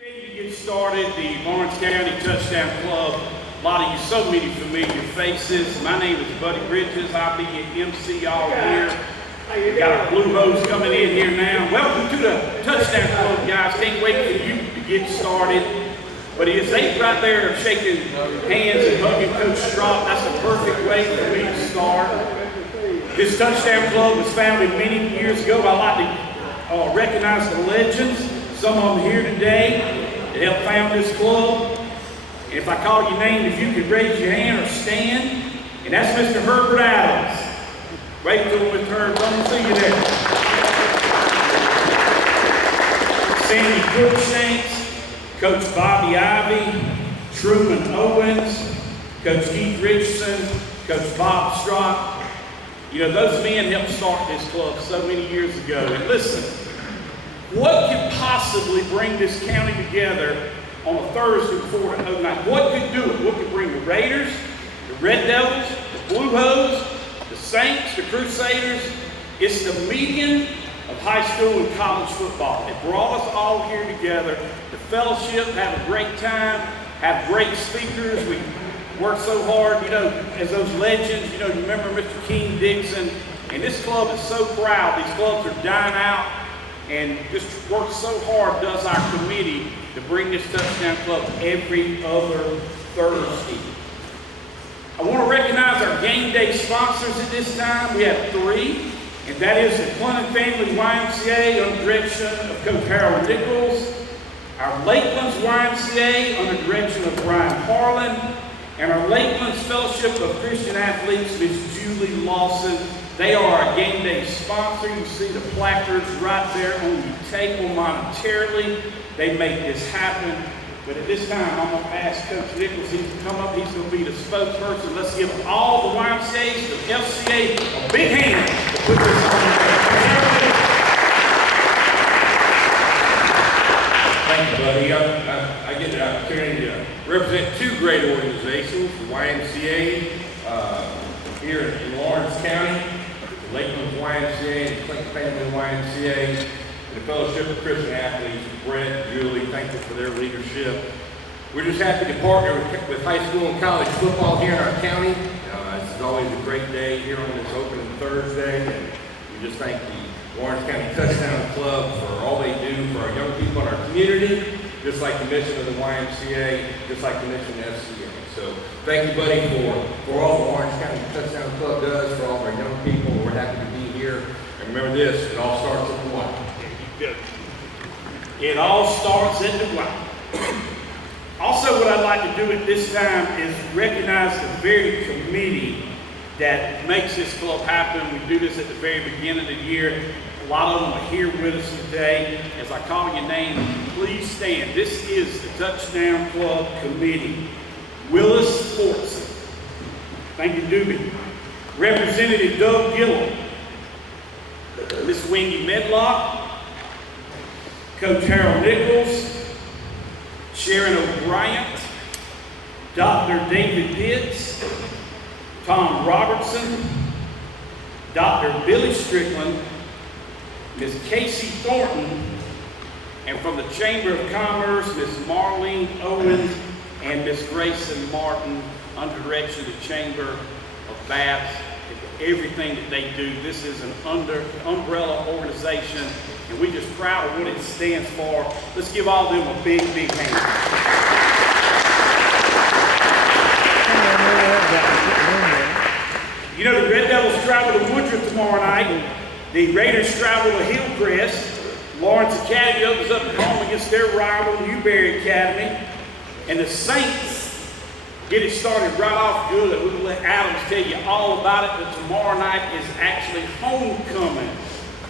Ready to get started, the Lawrence County Touchdown Club. A lot of you, so many familiar faces. My name is Buddy Bridges. I'll be your MC all year. We got our blue hose coming in here now. Welcome to the Touchdown Club, guys. Can't wait for you to get started. But as they right there shaking hands and hugging Coach Straught, that's the perfect way for me to start. This Touchdown Club was founded many years ago. I like to recognize the legends. Some of them here today that helped found this club. And if I call your name, if you could raise your hand or stand. And that's Mr. Herbert Adams. Wait till Mr. Herbert, let me see you there. Sandy Cruikshanks, Coach Bobby Ivy, Truman Owens, Coach Keith Richardson, Coach Bob Straught. You know, those men helped start this club so many years ago. And listen, what could possibly bring this county together on a Thursday before the overnight? What could do it? What could bring the Raiders, the Red Devils, the Blue Hose, the Saints, the Crusaders? It's the median of high school and college football. It brought us all here together to fellowship, have a great time, have great speakers. We worked so hard, you know, as those legends. You know, you remember Mr. King Dixon. And this club is so proud. These clubs are dying out. And just works so hard, does our committee, to bring this Touchdown Club every other Thursday. I want to recognize our game day sponsors at this time. We have three, and that is the Clinton Family YMCA under direction of Coach Harold Nichols, our Lakelands YMCA under direction of Brian Harlan, and our Lakelands Fellowship of Christian Athletes, Miss Julie Lawson. They are our game day sponsor. You see the placards right there on the table monetarily. They make this happen. But at this time, I'm going to ask Coach Nichols to come up. He's going to be the spokesperson. Let's give all the YMCAs, the FCA, a big hand to put this on there. Thank you, buddy. I get the opportunity to represent two great organizations, the YMCA here in Lawrence County, the Lakeland YMCA, and the Clinton Family YMCA, and the Fellowship of Christian Athletes. Brett, Julie, thankful for their leadership. We're just happy to partner with high school and college football here in our county. This is always a great day here on this opening Thursday, and we just thank the Lawrence County Touchdown Club for all they do for our young people in our community, just like the mission of the YMCA, just like the mission of the FCA. So thank you, buddy, for all the Lawrence County Touchdown Club does for all of our young people. We're happy to be here. And remember this, it all starts at the Y. It all starts at the Y. Also, what I'd like to do at this time is recognize the very committee that makes this club happen. We do this at the very beginning of the year. A lot of them are here with us today. As I call your name, please stand. This is the Touchdown Club Committee. Willis Fortson. Thank you, Doobie. Representative Doug Gillum. Miss Wendy Medlock. Coach Harold Nichols. Sharon O'Brien. Dr. David Pitts. Tom Robertson. Dr. Billy Strickland. Miss Casey Thornton. And from the Chamber of Commerce, Miss Marlene Owens and Miss Grayson Martin, under direction of the Chamber of Baths. Everything that they do, this is an umbrella organization, and we're just proud of what it stands for. Let's give all of them a big, big hand. You know, the Red Devils travel to Woodruff tomorrow night. The Raiders travel to Hillcrest. Lawrence Academy opens up at home against their rival, Newberry Academy. And the Saints get it started right off good. We're going to let Adams tell you all about it, but tomorrow night is actually homecoming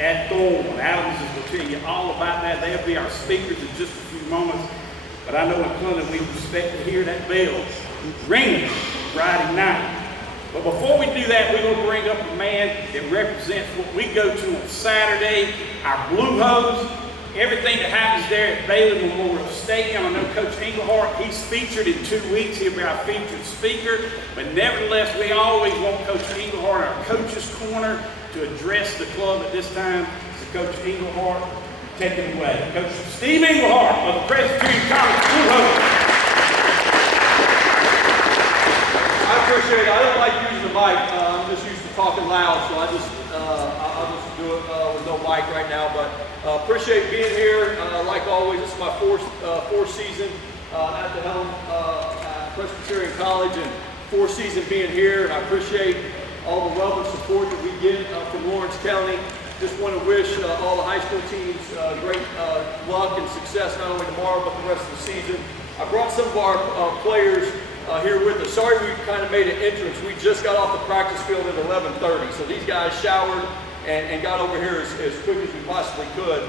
at Thorn. Adams is going to tell you all about that. They'll be our speakers in just a few moments. But I know in Clinton we expect to hear that bell ringing Friday night. But before we do that, we're going to bring up a man that represents what we go to on Saturday, our Blue Hose. Everything that happens there at Bailey Memorial Stadium. I know Coach Englehart, he's featured in 2 weeks. He'll be our featured speaker. But nevertheless, we always want Coach Englehart, our coach's corner, to address the club at this time. So Coach Englehart, take it away. Coach Steve Englehart of the Presbyterian College School Host. I appreciate it. I don't like using the mic. I'm just used to talking loud, so I'll just do it with no mic right now. But appreciate being here. Like always, this is my fourth season at the helm at Presbyterian College, and fourth season being here. And I appreciate all the love and support that we get from Lawrence County. Just want to wish all the high school teams great luck and success, not only tomorrow but the rest of the season. I brought some of our players here with us. Sorry we kind of made an entrance. We just got off the practice field at 11:30, so these guys showered and got over here as quick as we possibly could.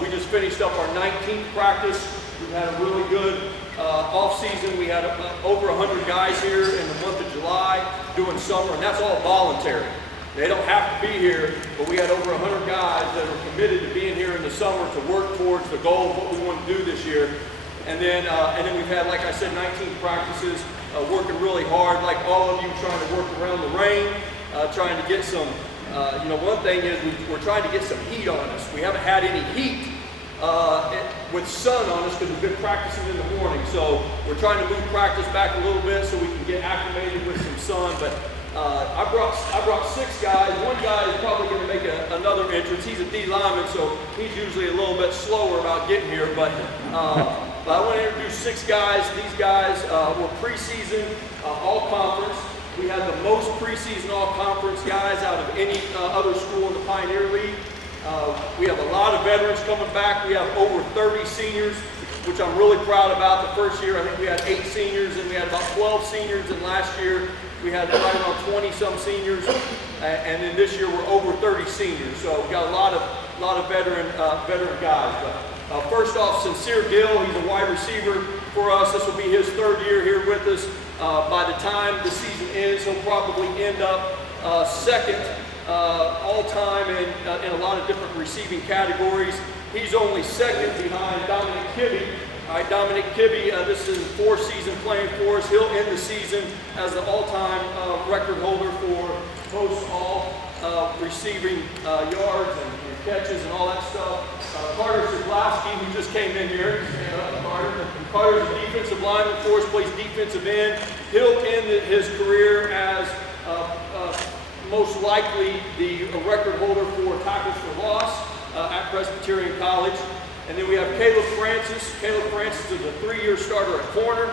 We just finished up our 19th practice. We've had a really good off-season. We had over 100 guys here in the month of July doing summer, and that's all voluntary. They don't have to be here, but we had over 100 guys that are committed to being here in the summer to work towards the goal of what we want to do this year. And then we've had, like I said, 19 practices, working really hard, like all of you, trying to work around the rain, trying to get some, one thing is we're trying to get some heat on us. We haven't had any heat with sun on us because we've been practicing in the morning. So we're trying to move practice back a little bit so we can get acclimated with some sun. But I brought 6 guys. One guy is probably going to make another entrance. He's a D lineman, so he's usually a little bit slower about getting here. But I want to introduce 6 guys. These guys were preseason all-conference. We had the most preseason all-conference guys out of any other school in the Pioneer League. We have a lot of veterans coming back. We have over 30 seniors, which I'm really proud about. The first year, I think we had 8 seniors, and we had about 12 seniors. And last year, we had right around 20-some seniors. And then this year, we're over 30 seniors. So we got a lot of veteran guys. But first off, Sincere Gill, he's a wide receiver for us. This will be his 3rd year here with us. By the time the season ends, he'll probably end up 2nd all-time in a lot of different receiving categories. He's only 2nd behind Dominic Kibbe. All right, Dominic Kibbe, this is his 4th season playing for us. He'll end the season as the all-time record holder for post-all receiving yards and catches and all that stuff. Carter Zaglaski, who just came in here. Carter's a defensive lineman for us, plays defensive end. He'll end his career as most likely the record holder for tackles for loss at Presbyterian College. And then we have Caleb Francis. Caleb Francis is a 3-year starter at corner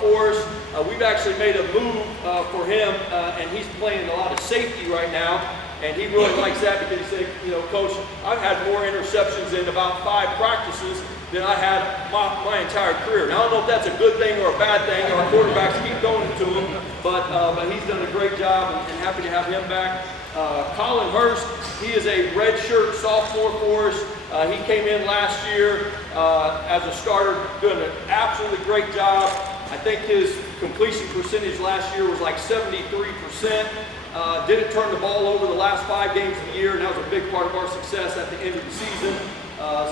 for us. We've actually made a move for him, and he's playing a lot of safety right now. And he really likes that because he said, Coach, I've had more interceptions in about 5 practices than I had my entire career. Now, I don't know if that's a good thing or a bad thing. Our quarterbacks keep going to him, but he's done a great job, and happy to have him back. Colin Hurst, he is a redshirt sophomore for us. He came in last year as a starter, doing an absolutely great job. I think his completion percentage last year was like 73%. Didn't turn the ball over the last 5 games of the year, and that was a big part of our success at the end of the season.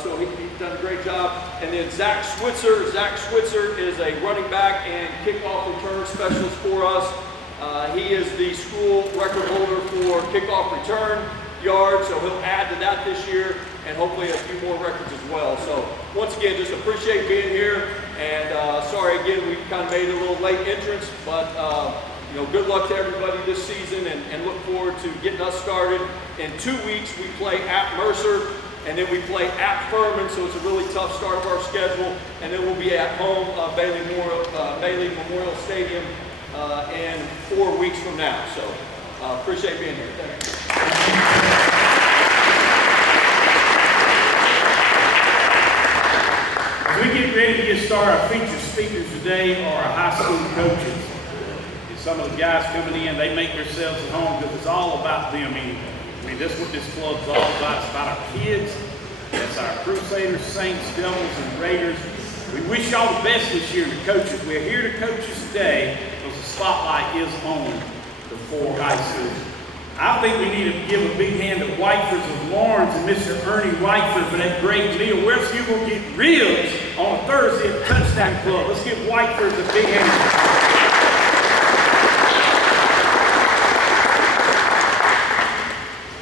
So he's done a great job. And then Zach Switzer. Zach Switzer is a running back and kickoff return specialist for us. He is the school record holder for kickoff return yards, so he'll add to that this year, and hopefully a few more records as well. So once again, just appreciate being here, and sorry again we kind of made a little late entrance, but good luck to everybody this season, and look forward to getting us started. In 2 weeks, we play at Mercer, and then we play at Furman, so it's a really tough start of our schedule. And then we'll be at home, Bailey Memorial Stadium, in 4 weeks from now. So appreciate being here. Thank you. As we get ready to get started, our featured speakers today are our high school coaches. Some of the guys coming in, they make themselves at home because it's all about them anyway. I mean, that's what this club's all about. It's about our kids. It's our Crusaders, Saints, Devils, and Raiders. We wish y'all the best this year, the coaches. We're here to coach you today because the spotlight is on the 4 high schools. I think we need to give a big hand to Whiteford's of Lawrence and Mr. Ernie Whiteford for that great meal. Where's you going to get ribs on a Thursday at Touchdown Club? Let's give Whiteford a big hand.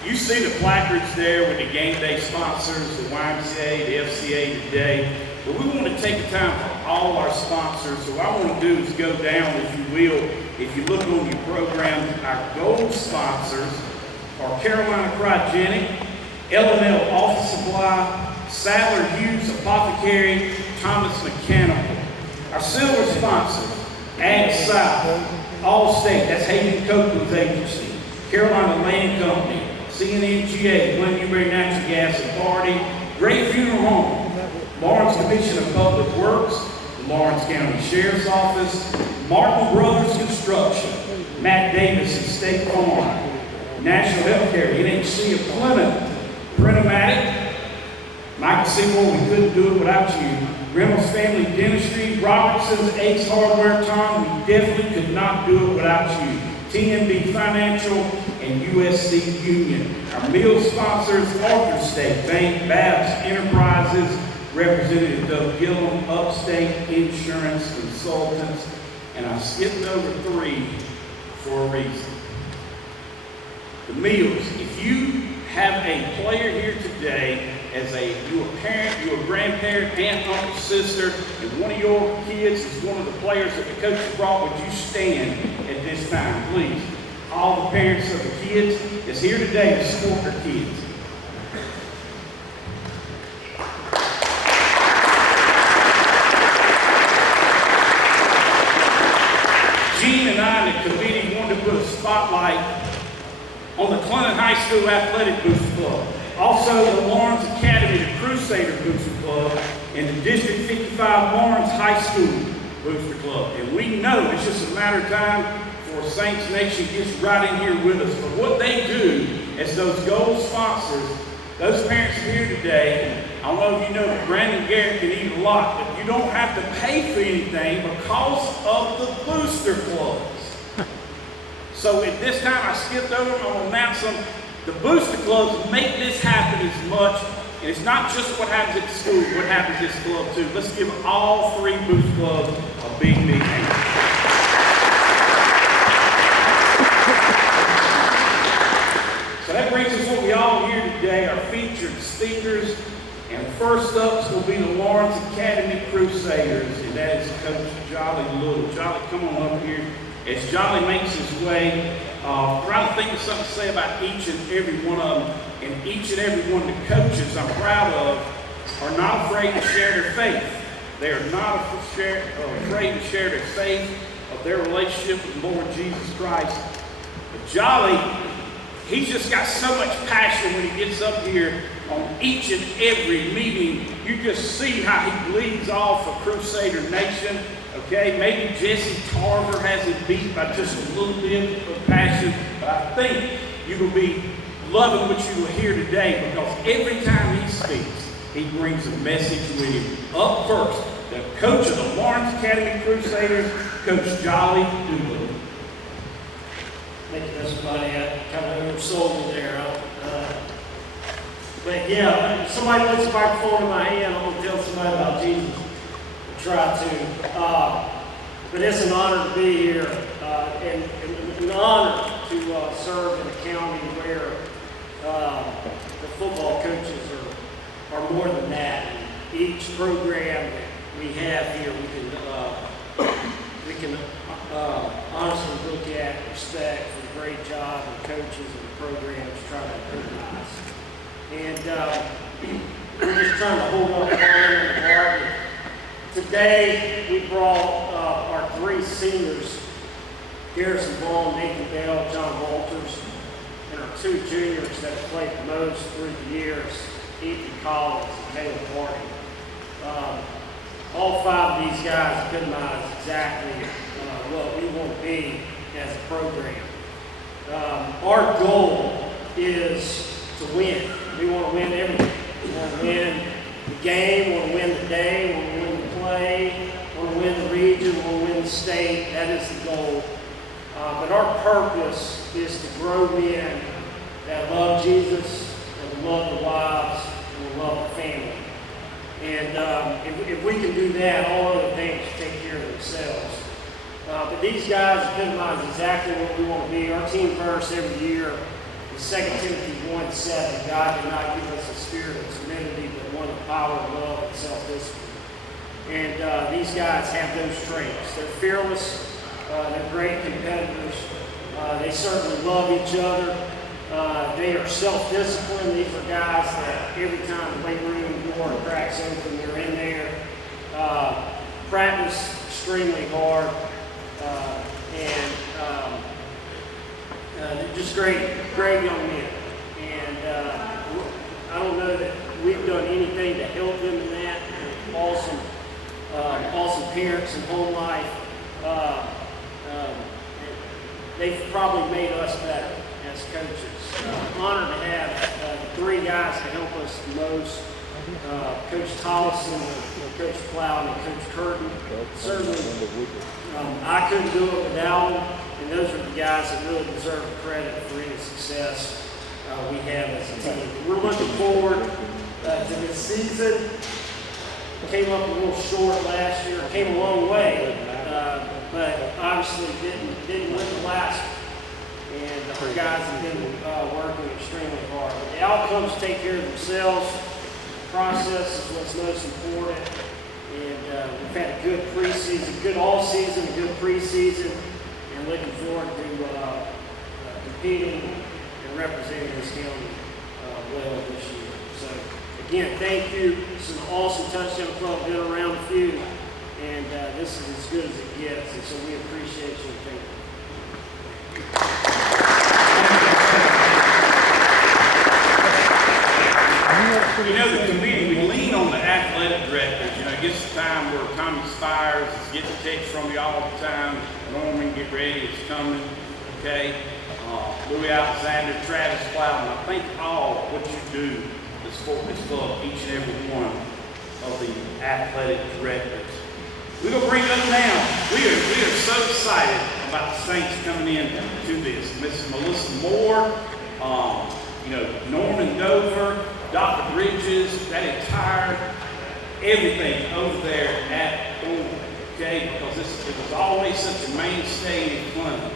You see the placards there with the game day sponsors, the YMCA, the FCA today. But we want to take the time for all our sponsors. So what I want to do is go down, if you will. If you look on your program, our gold sponsors are Carolina Cryogenic, L&L Office Supply, Sadler Hughes Apothecary, Thomas Mechanical. Our silver sponsors, Ag South, Allstate, that's Hayden Copeland's agency, Carolina Land Company, CNNGA, Glen Newberry Natural Gas Authority, Great Funeral Home, Lawrence Commission of Public Works, the Lawrence County Sheriff's Office, Martin Brothers Construction, Matt Davis and State Farm, National Healthcare, NHC of Plymouth, Prenomatic, Michael Seymour, we couldn't do it without you. Reynolds Family Dentistry, Robertson's Ace Hardware, Tom, we definitely could not do it without you. TNB Financial and USC Union. Our meal sponsors, Arthur State Bank, Babs Enterprises, Representative Doug Gillum, Upstate Insurance Consultants, and I skipped over 3 for a reason. The meals. If you have a player here today, you a parent, you a grandparent, aunt, uncle, sister, and one of your kids is one of the players that the coach brought, would you stand at this time, please? All the parents of the kids that's here today to support their kids. Gene and I and the committee wanted to put a spotlight on the Clinton High School Athletic Booster Club. Also, the Lawrence Academy, the Crusader Booster Club, and the District 55 Lawrence High School Booster Club. And we know it's just a matter of time before Saints Nation gets right in here with us. But what they do as those gold sponsors, those parents here today, I don't know if you know that Brandon Garrett can eat a lot, but you don't have to pay for anything because of the booster clubs. So at this time, I skipped over them. I'm going to announce them. The booster clubs make this happen as much, and it's not just what happens at the school, what happens at this club too. Let's give all 3 booster clubs a big, big hand. So that brings us what we all hear today, our featured speakers. And first up will be the Lawrence Academy Crusaders, and that is Coach Jolly Little. Jolly, come on up here. As Jolly makes his way, try to think of something to say about each and every one of them. And each and every one of the coaches I'm proud of are not afraid to share their faith. They are not afraid to share their faith of their relationship with the Lord Jesus Christ. But Jolly, he's just got so much passion when he gets up here on each and every meeting. You just see how he bleeds off for Crusader Nation. Okay, maybe Jesse Tarver has it beat by just a little bit of passion, but I think you will be loving what you will hear today, because every time he speaks, he brings a message with him. Up first, the coach of the Lawrence Academy Crusaders, Coach Jolly Doolittle. Thank you, Mr. Buddy. I kind of oversold me there. But yeah, if somebody puts a microphone in my hand, I'm going to tell somebody about Jesus. Try to, but it's an honor to be here, and an honor to serve in a county where the football coaches are more than that. And each program that we have here, we can honestly look at, respect for the great job the coaches and the programs try to recognize. And we're just trying to hold up the line in the market. Today, we brought our 3 seniors, Garrison Vaughn, Nathan Bell, John Walters, and our 2 juniors that have played the most through the years, Ethan Collins and Caleb Harding. All 5 of these guys epitomize exactly what we want to be as a program. Our goal is to win. We want to win everything. We want to win the game, we want to win the day, we want to win the play, we want to win the region, we want to win the state. That is the goal. But our purpose is to grow men that love Jesus, and love the wives, and love the family. And if we can do that, all other things take care of themselves. But these guys epitomize exactly what we want to be. Our team first every year In 2 Timothy 1:7, God did not give us a spirit of timidity, but one of power, love, and self-discipline. And these guys have those traits. They're fearless. They're great competitors. They certainly love each other. They are self-disciplined. These are guys that every time the weight room door cracks open, they're in there. Practice extremely hard. They're just great young men. And I don't know that we've done anything to help them in that. Awesome parents and home life. They've probably made us better as coaches. Honored to have 3 guys to help us the most. Coach Tollison, Coach Plow, and Coach Curtin. Certainly, I couldn't do it without them, and those are the guys that really deserve the credit for any success we have as a team. We're looking forward to this season. Came up a little short last year. Came a long way, but obviously didn't win the last one. And our guys have been working extremely hard. But the outcomes take care of themselves. The process is what's most important. And we've had a good preseason, good all season, a good preseason, and looking forward to competing and representing this county well this year. So again, thank you. It's an awesome touchdown club. Been around a few, and this is as good as it gets. And so we appreciate you. Thank you. You know, the committee, we lean on the athletic directors. You know, it gets the time where Tommy Spires is getting texts from you all the time. Norman, get ready, it's coming. Okay? Louis Alexander, Travis Plowden, I thank all what you do to support this club, each and every one of the athletic directors. We're going to bring them down. We are so excited about the Saints coming in to this. Mrs. Melissa Moore, Norman Dover, Dr. Bridges, that entire everything over there at Thorn, okay? Because it was always such a mainstay in Clinton.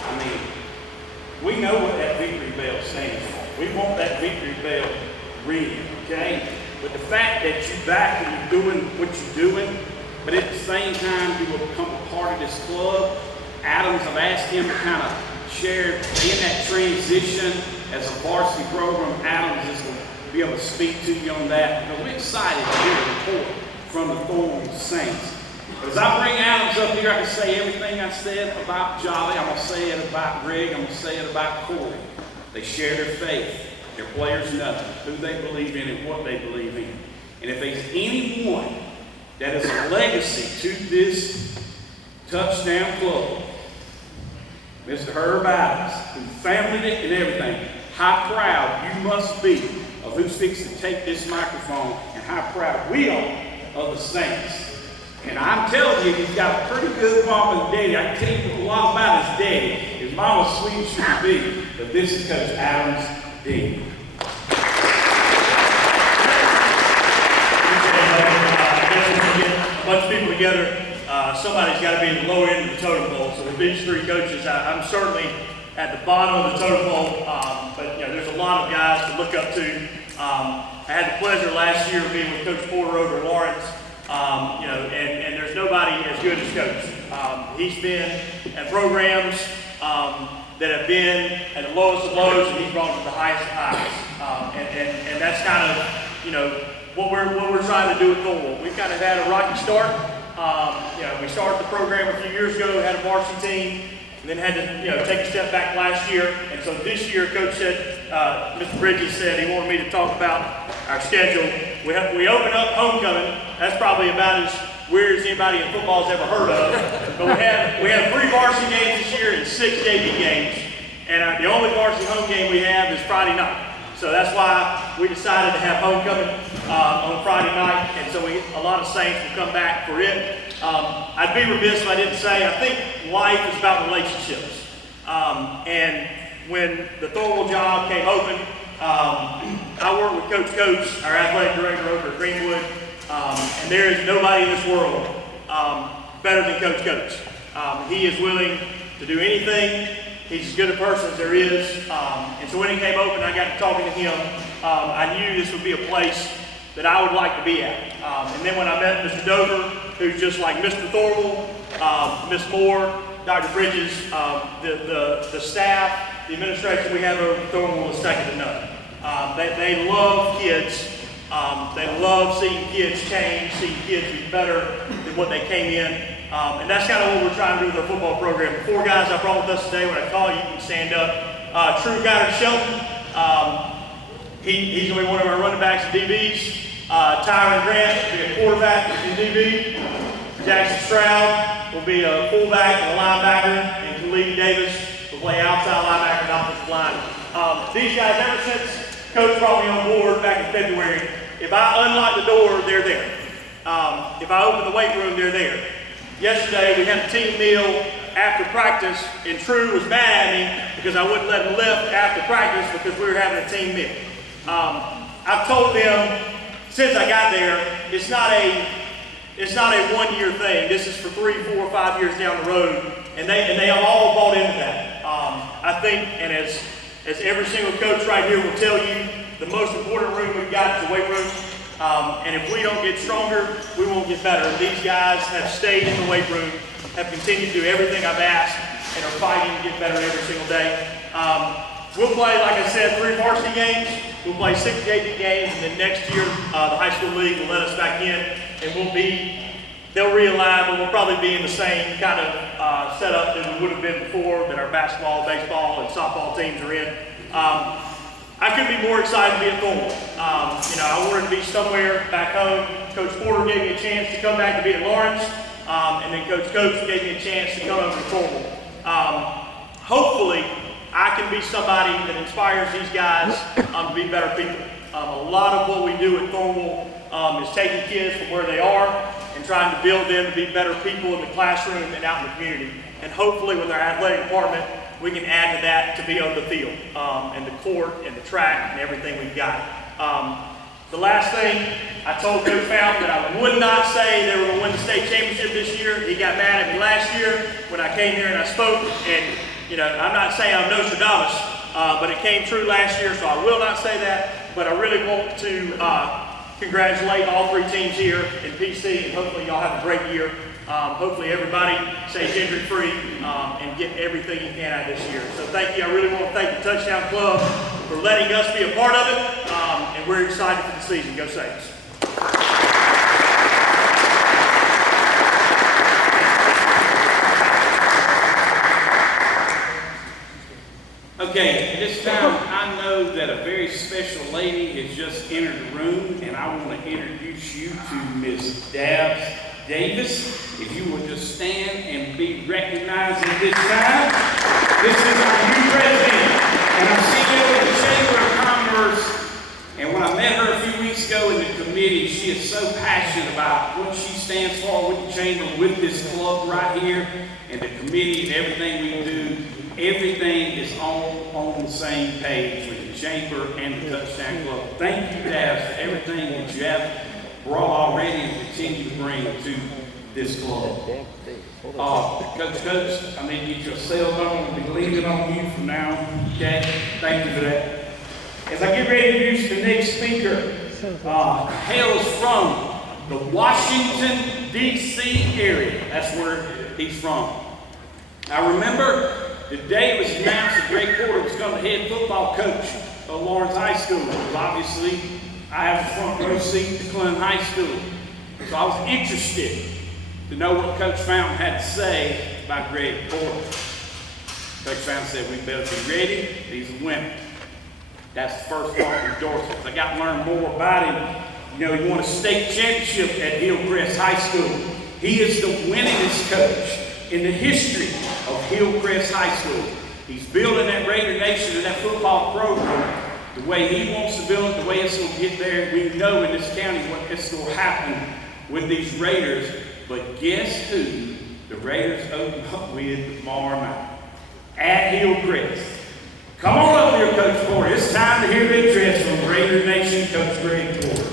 I mean, we know what that victory bell stands for. We want that victory bell ring, okay? But the fact that you're back and you're doing what you're doing, but at the same time you will become a part of this club. Adams, I've asked him to kind of share in that transition as a varsity program. Adams is going to be able to speak to you on that because we're excited to hear a report from the Thorn Saints. But as I bring Adams up here, I can say everything I said about Jolly. I'm going to say it about Greg. I'm going to say it about Corey. They share their faith. Their players know who they believe in and what they believe in. And if there's anyone that is a legacy to this touchdown club, Mr. Herb Adams, who founded it and everything, how proud you must be of who's fixing to take this microphone and how proud we are of the Saints. And I'm telling you, he's got a pretty good mom and daddy. I can tell you a lot about his daddy. His mom was sweet as she could be, but this is Coach Adams' D. A bunch of people together, somebody's got to be at the lower end of the totem pole. So with these 3 coaches, I'm certainly at the bottom of the totem pole, but there's a lot of guys to look up to. I had the pleasure last year of being with Coach Porter over at Lawrence, and there's nobody as good as Coach. He's been at programs that have been at the lowest of lows, and he's brought them to the highest of highs. And that's kind of, what we're trying to do at Thornwell. We've kind of had a rocky start. We started the program a few years ago, had a varsity team, and then had to take a step back last year. And so this year, Coach said, Mr. Bridges said he wanted me to talk about our schedule. We opened up homecoming. That's probably about as weird as anybody in football has ever heard of. But we have 3 varsity games this year and 6 JV games. And the only varsity home game we have is Friday night. So that's why we decided to have homecoming on Friday night. And so a lot of Saints will come back for it. I'd be remiss if I didn't say, I think life is about relationships. And when the Thornwell job came open, I worked with Coach, our athletic director over at Greenwood, and there is nobody in this world better than Coach. He is willing to do anything He's as good a person as there is. And so when he came open, I got to talking to him. I knew this would be a place that I would like to be at. And then when I met Mr. Dover, who's just like Mr. Thorville, Miss Moore, Dr. Bridges, the staff, the administration we have over Thorville is second to none. They love kids. They love seeing kids change, seeing kids be better than what they came in. And that's kind of what we're trying to do with our football program. The 4 guys I brought with us today, when I call you, you can stand up. True Guy Shelton, he's going to be one of our running backs and DBs. Tyron Grant will be a quarterback and DB. Jackson Stroud will be a fullback and a linebacker. And Khalid Davis will play outside linebacker and offensive line. These guys, ever since Coach brought me on board back in February, if I unlock the door, they're there. If I open the weight room, they're there. Yesterday, we had a team meal after practice, and True was mad at me because I wouldn't let him lift after practice because we were having a team meal. I've told them since I got there, it's not a 1 year thing. This is for 3, 4, 5 years down the road, and they have all bought into that. I think, and as every single coach right here will tell you, the most important room we've got is the weight room. And if we don't get stronger, we won't get better. These guys have stayed in the weight room, have continued to do everything I've asked, and are fighting to get better every single day. We'll play, like I said, 3 varsity games. We'll play 6 JV games, and then next year, the high school league will let us back in, and they'll realign, but we'll probably be in the same kind of setup that we would have been before, that our basketball, baseball, and softball teams are in. I couldn't be more excited to be at Thornwell. I wanted to be somewhere back home. Coach Porter gave me a chance to come back to be at Lawrence, and then Coach Coates gave me a chance to come over to Thornwell. Hopefully, I can be somebody that inspires these guys to be better people. A lot of what we do at Thornwell is taking kids from where they are and trying to build them to be better people in the classroom and out in the community. And hopefully with our athletic department, we can add to that to be on the field and the court and the track and everything we've got. The last thing, I told Coach Fountain that I would not say they were going to win the state championship this year. He got mad at me last year when I came here and I spoke. And I'm not saying I'm Nostradamus, but it came true last year, so I will not say that. But I really want to congratulate all 3 teams here in PC, and hopefully y'all have a great year. Hopefully everybody stays injury-free and get everything you can out of this year. So thank you. I really want to thank the Touchdown Club for letting us be a part of it, and we're excited for the season. Go Saints. Okay, at this time, I know that a very special lady has just entered the room, and I want to introduce you to Miss Dabs Davis. If you will just stand and be recognized at this time. This is our new president, and I'm CEO of the Chamber of Commerce. And when I met her a few weeks ago in the committee, she is so passionate about what she stands for with the Chamber, with this club right here, and the committee and everything we do. Everything is on the same page with the Chamber and the Touchdown Club. Thank you, Dabs, for everything that you have brought already and continue to bring to this club. Coach, I need to get your cell phone and be leaning on you from now on. Okay? Thank you for that. As I get ready to introduce the next speaker, hails from the Washington, D.C. area. That's where he's from. I remember the day it was announced that Greg Porter was going to head football coach at Lawrence High School. Because obviously, I have a front row seat to Clinton High School. So I was interested to know what Coach Fountain had to say about Greg Porter. Coach Fountain said, we better be ready. He's a winner. That's the first part of endorsements. I got to learn more about him. He won a state championship at Hillcrest High School. He is the winningest coach in the history of Hillcrest High School. He's building that Raider Nation and that football program the way he wants to build it, the way it's going to get there. We know in this county what is going to happen with these Raiders. But guess who the Raiders open up with tomorrow night? At Hillcrest. Come on up here, Coach Porter. It's time to hear the address from Raider Nation, Coach Greg Porter.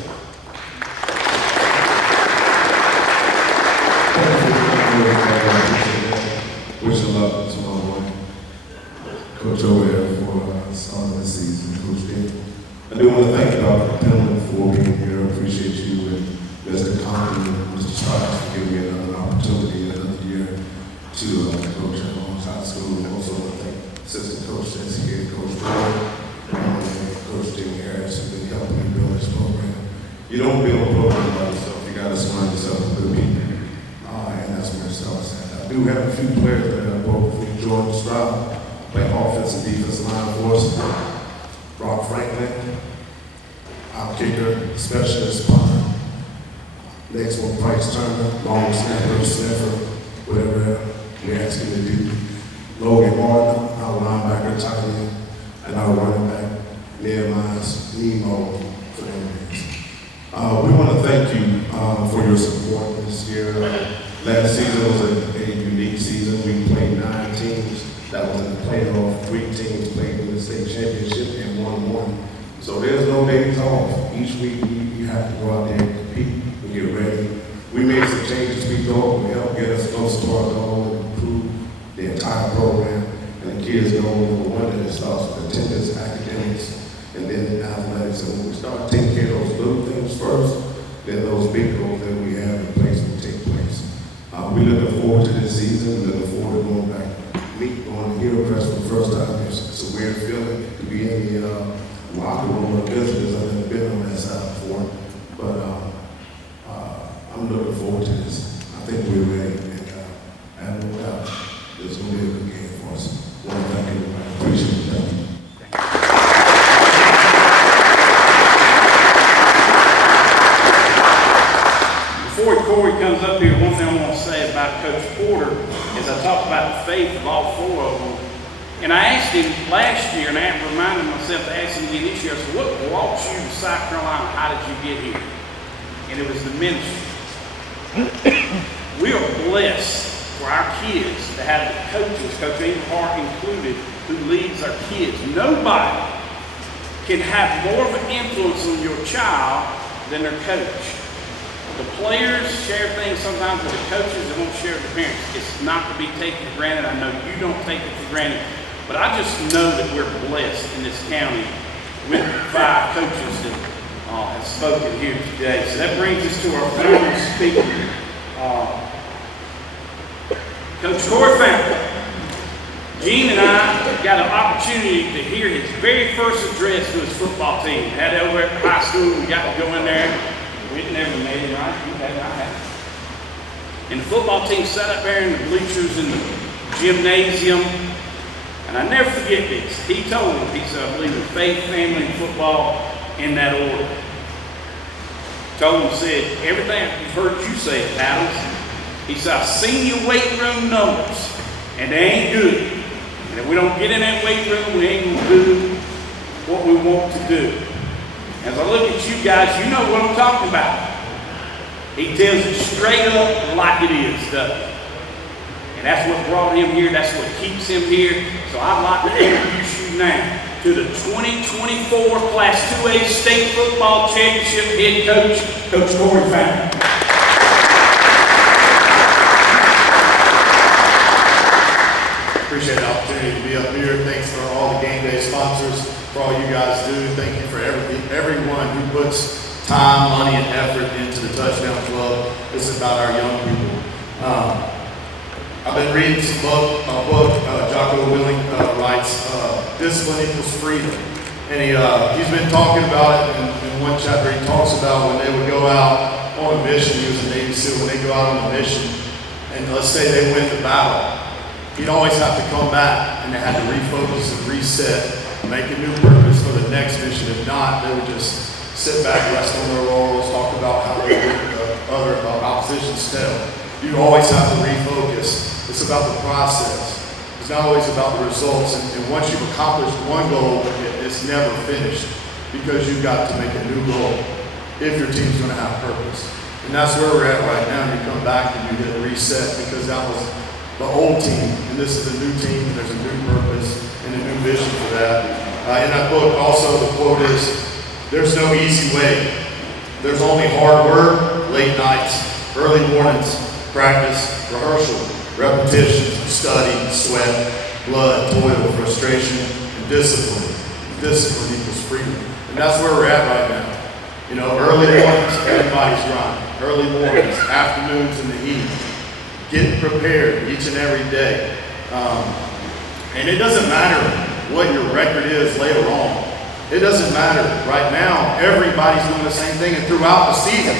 Wish I love it tomorrow morning. You don't build a program by yourself. You got to surround yourself with good people. And that's where it starts at. I do have a few players that have both Jordan Stroud, play offensive and defensive line for us. Rob Franklin, our kicker, specialist punter. Next one, Price Turner, long snapper, sniffer, whatever we ask him to do. Logan Martin, our linebacker, tight end, and our running back, Nehemiah Nemo, for them. We want to thank you for your support this year. Last season was a unique season. We played 9 teams. That was in the playoff. 3 teams played in the state championship and won. So there's no days off. Each week you have to go out there and compete and get ready. We made some changes we thought would help get us closer to our goal and improve the entire program. And the kids know number one that it starts with attendance, academics, and then athletics. And when we start taking care of those little things first, then those big goals that we have in place will take place. We're looking forward to this season. We're looking forward to going back, going to Hero Press for the first time. It's a weird feeling to be in the locker room of visitors. I've never been on that side before. But I'm looking forward to this. I think we're ready. And I have no doubt it's going to be a good game for us. I want to thank everybody. I appreciate it. Thank you. Before Corey comes up here, one thing I want to say about Coach Porter is I talked about the faith of all 4 of them. And I asked him last year, and I reminded myself to ask him again this year, I said, what brought you to South Carolina? How did you get here? And it was the ministry. We are blessed for our kids to have the coaches, Coach Englehart included, who leads our kids. Nobody can have more of an influence on your child than their coach. The players share things sometimes with the coaches, they won't share with the parents. It's not to be taken for granted. I know you don't take it for granted. But I just know that we're blessed in this county with 5 coaches that have spoken here today. So that brings us to our final speaker, Coach Corey Fountain. Gene and I got an opportunity to hear his very first address to his football team. Had it over at high school. We got to go in there. We never made it right. You had I had. And the football team sat up there in the bleachers in the gymnasium. And I never forget this. He told them, he said, I believe in faith, family, and football in that order. Told them, said, everything I've heard you say, Adams. He said, I've seen your weight room numbers, and they ain't good. And if we don't get in that weight room, we ain't going to do what we want to do. As I look at you guys, you know what I'm talking about. He tells it straight up like it is, doesn't he? And that's what brought him here. That's what keeps him here. So I'd like to introduce you now to the 2024 Class 2A State Football Championship head coach, Coach Corey Fountain. Appreciate the opportunity to be up here. Thanks for all the game day sponsors, for all you guys do. Thank you for everyone who puts time, money, and effort into the Touchdown Club. This is about our young people. I've been reading a book Jocko Willing writes, Discipline Equals Freedom. And he's been talking about it in one chapter. He talks about when they would go out on a mission. He was a Navy SEAL. When they go out on a mission, and let's say they win the battle, he'd always have to come back, and they had to refocus and reset, make a new purpose for the next mission. If not, they would just sit back, rest on their laurels, talk about how they would other opposition's tail. You always have to refocus. It's about the process. It's not always about the results. And once you've accomplished one goal, it's never finished because you've got to make a new goal if your team's going to have purpose. And that's where we're at right now. You come back and you hit reset because that was the old team, and this is a new team, and there's a new purpose and a new vision for that. In that book, also, the quote is, there's no easy way. There's only hard work, late nights, early mornings, practice, rehearsal, repetition, study, sweat, blood, toil, frustration, and discipline. Discipline equals freedom. And that's where we're at right now. You know, early mornings, everybody's grinding. Early mornings, afternoons in the heat. Getting prepared each and every day. And it doesn't matter what your record is later on. It doesn't matter. Right now, everybody's doing the same thing, and throughout the season,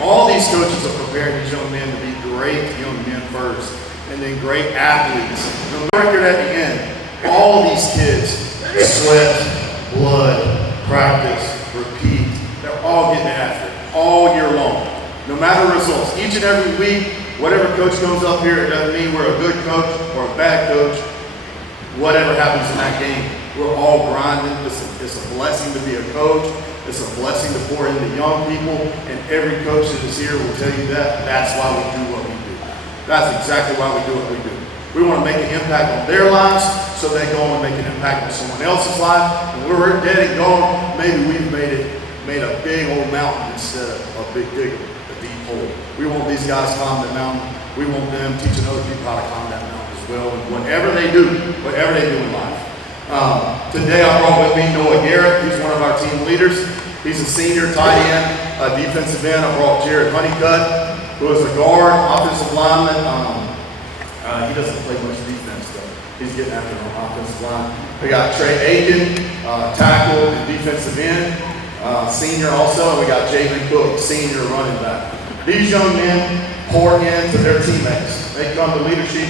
all these coaches are preparing these young men to be great young men first, and then great athletes. The record at the end, all of these kids, sweat, blood, practice, repeat. They're all getting after it all year long. No matter results, each and every week, whatever coach comes up here, it doesn't mean we're a good coach or a bad coach. Whatever happens in that game, we're all grinding. It's a blessing to be a coach. It's a blessing to pour into young people, and every coach that is here will tell you that. That's why we do what we do. That's exactly why we do what we do. We want to make an impact on their lives, so they go on and make an impact on someone else's life. And when we're dead and gone, maybe we've made a big old mountain instead of a big digger, a deep hole. We want these guys to climb that mountain. We want them teaching other people how to climb that mountain as well. And whatever they do in life. Today I brought with me Noah Garrett. He's one of our team leaders. He's a senior tight end, defensive end. I brought Jared Honeycutt, who is a guard, offensive lineman. He doesn't play much defense, though. He's getting after an offensive line. We got Trey Aiken, tackle and defensive end, senior also. And we got Jalen Cook, senior running back. These young men pour into their teammates. They come to leadership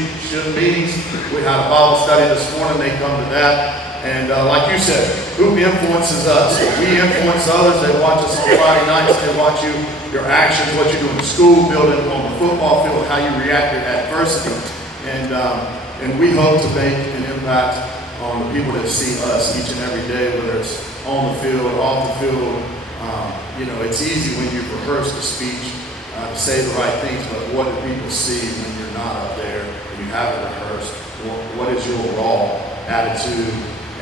meetings. We had a Bible study this morning. They come to that. And like you said, who influences us? We influence others. They watch us on Friday nights. They watch you, your actions, what you do in the school building, on the football field, how you react to adversity. And we hope to make an impact on the people that see us each and every day, whether it's on the field, off the field. It's easy when you rehearse the speech to say the right things, but what do people see when you're not up there and you haven't rehearsed? What is your raw attitude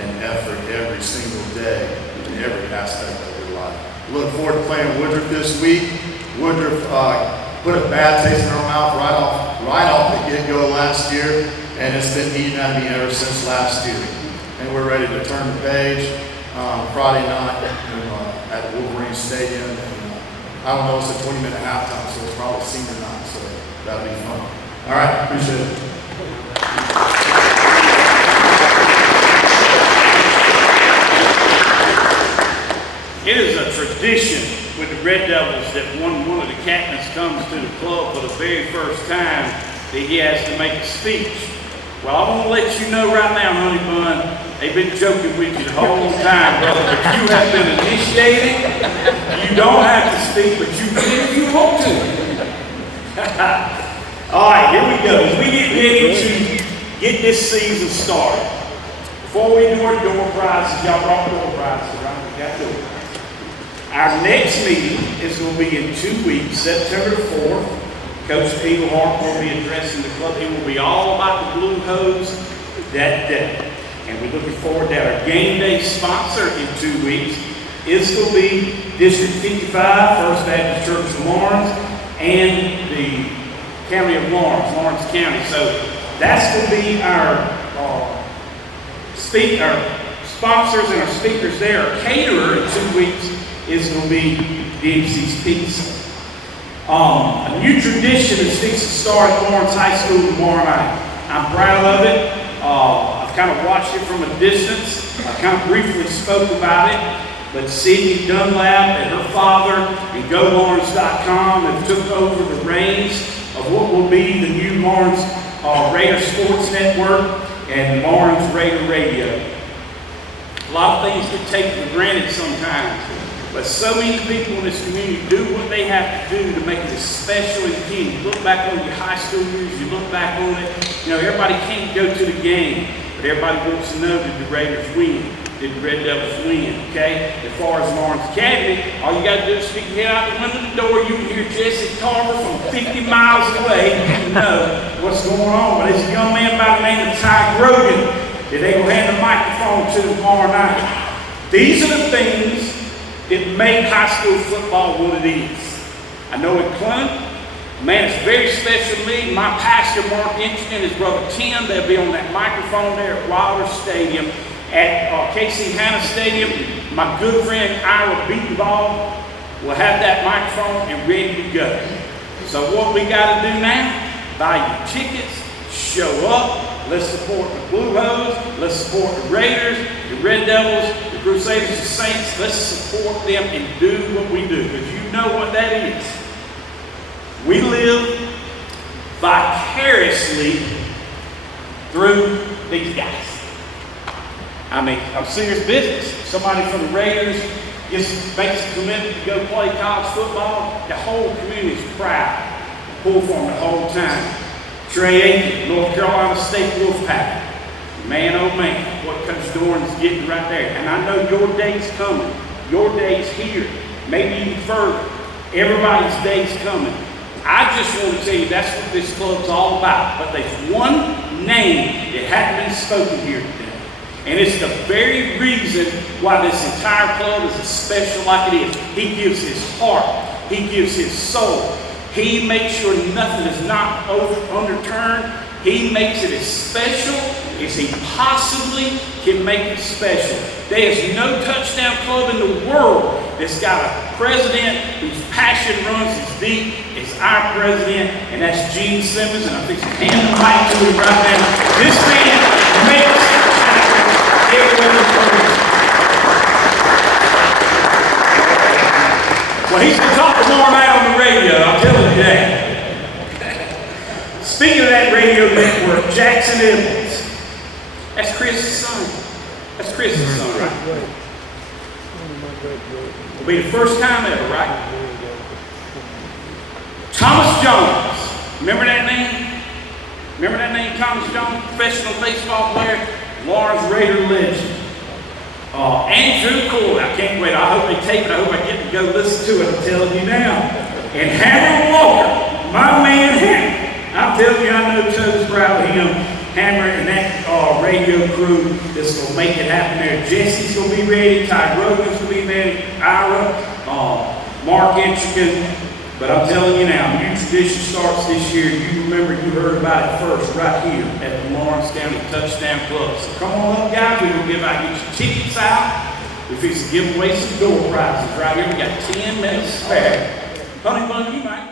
and effort every single day in every aspect of your life? Look forward to playing Woodruff this week. Woodruff put a bad taste in our mouth right off the get-go last year, and it's been eating at me ever since last year. And we're ready to turn the page Friday night at Wolverine Stadium. And, I don't know, it's a 20-minute halftime, so it's probably senior night, so that'll be fun. All right, appreciate it. It is a tradition with the Red Devils that when one of the captains comes to the club for the very first time, that he has to make a speech. Well, I want to let you know right now, Honey Bun, they've been joking with you the whole time, brother, but you have been initiated. You don't have to speak, but you can if you want to. All right, here we go. As we get ready to get this season started, before we do our door prizes, y'all brought door prizes, right? We got door. Our next meeting is going to be in 2 weeks, September 4th. Coach Englehart will be addressing the club. It will be all about the Blue Hose that day. And we're looking forward to our game day sponsor in 2 weeks. It's going to be District 55, First Baptist Church of Lawrence, and the County of Lawrence County. So that's going to be our sponsors and our speakers there. Our caterer in 2 weeks is going to be DMC's Pizza. A new tradition is fixed to start at Lawrence High School tomorrow night. I'm proud of it. I've kind of watched it from a distance. I kind of briefly spoke about it. But Sydney Dunlap and her father and GoLawrence.com have took over the reins of what will be the new Lawrence Raider Sports Network and Lawrence Raider Radio. A lot of things get taken for granted sometimes. But so many people in this community do what they have to do to make it as special as you can. You look back on your high school years, you look back on it. Everybody can't go to the game, but everybody wants to know, did the Raiders win? Did the Red Devils win? Okay? As far as Lawrence Academy, all you got to do is stick your head out the window of the door. You can hear Jesse Tarver from 50 miles away. You know what's going on. But there's a young man by the name of Ty Grogan that they will hand the microphone to tomorrow night. These are the things that make high school football what it is. I know at Clement, man, it's very special to me. My pastor, Mark Inchman, and his brother Tim, they'll be on that microphone there at Wilder Stadium. At KC Hanna Stadium, my good friend Ira Beatonball will have that microphone and ready to go. So what we got to do now, buy your tickets, show up, let's support the Blue Hose, let's support the Raiders, the Red Devils, the Crusaders, the Saints, let's support them and do what we do, because you know what that is. We live vicariously through these guys. I mean, I'm serious business. Somebody from the Raiders makes a commitment to go play college football, the whole community is proud. Pull for him the whole time. Trey Aiken, North Carolina State Wolfpack. Man, oh man, what Coach Dorn's getting right there. And I know your day's coming. Your day's here. Maybe even further. Everybody's day's coming. I just want to tell you that's what this club's all about. But there's one name that hadn't been spoken here today. And it's the very reason why this entire club is as special like it is. He gives his heart. He gives his soul. He makes sure nothing is not underturned. He makes it as special as he possibly can make it special. There is no touchdown club in the world that's got a president whose passion runs as deep as our president, and that's Gene Simmons, and I think he's handing the mic to him right now. This man makes it happen everywhere he goes. Well, he's going to talk tomorrow night on the radio, I'll tell you that. Speaking of that radio network, Jackson Edwards. That's Chris's son. That's Chris's son, right? It'll be the first time ever, right? Thomas Jones. Remember that name? Remember that name, Thomas Jones? Professional baseball player, Lawrence Raider legend. Andrew Cole, I can't wait. I hope they tape it. I hope I get to go listen to it. I'm telling you now. And Hammer Walker, my man Hammer. I'm telling you, I know Chuck's proud of him. Hammer and that radio crew that's going to make it happen there. Jesse's going to be ready. Ty Grogan's going to be ready. Ira, Mark Inchigan. But I'm telling you now, new tradition starts this year. You remember you heard about it first right here at the Lawrence County Touchdown Club. So come on up, guys. We're going to get your tickets out. We're fixing to give away some door prizes right here. We got 10 minutes spare. Honey Bun, you might.